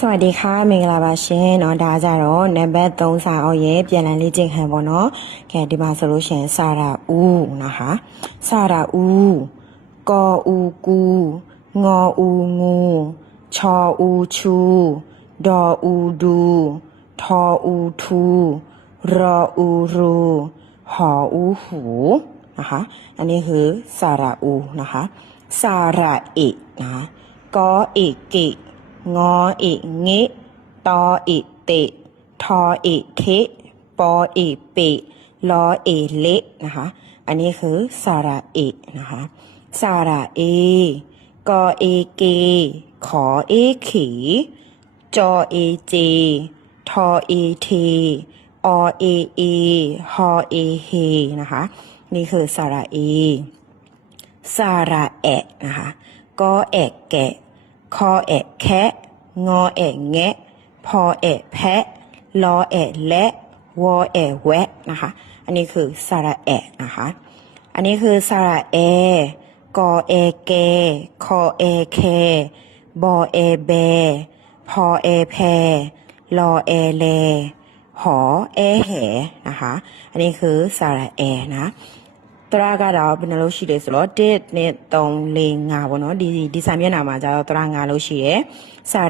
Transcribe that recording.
สวัสดีค่ะมင်္ဂလာပါရှင်เนาะဒါကြတော့နံပါတ်3စာအုပ်ရဲ့ပြန်လည်လေ့ကျင့်ခန်းပေါ့เนาะကဲဒီမှာဆိုလို့ရှိရင်စာရာဦးนะคะစာရာဦးကောဦးကူငေါဦးငူချောဦးချူဒေါဦးဒူထောဦးထူရောဦးရူหออูหูนะคะอันนี้คือสระอูนะคะสระเอกนะคะกอเอกเกะงอเอกเงะตอเอกเตะทอเอกเทะปอเอกเปะลอเอกเละนะคะอันนี้คือสระเอกนะคะสระเอกอเอเกขอเอขีจอเอเจทอเอเทอเอเอฮอเอเฮนะคะนี่คือสระเอสระแอะนะคะกอแอะแกะคอแอะแคะงอแอะแงะพอแอะแพะลอแอะและวอแอะแวะนะคะอันนี้คือสระแอะนะคะอันนี้คือสระแอกอแอแกคอแอแคบอแอแบพอแอแพลอแอแลหอแอแหนะคะอันนี้คือสระแอนะตราကတော့ဘယ်နှလို့ရှိလဲဆိုတော့1 2 3 4 5ပေါ့နော်ဒီစာမျက်နှာမှာကျတော့တရာ5လို့ရှိရယ်စာ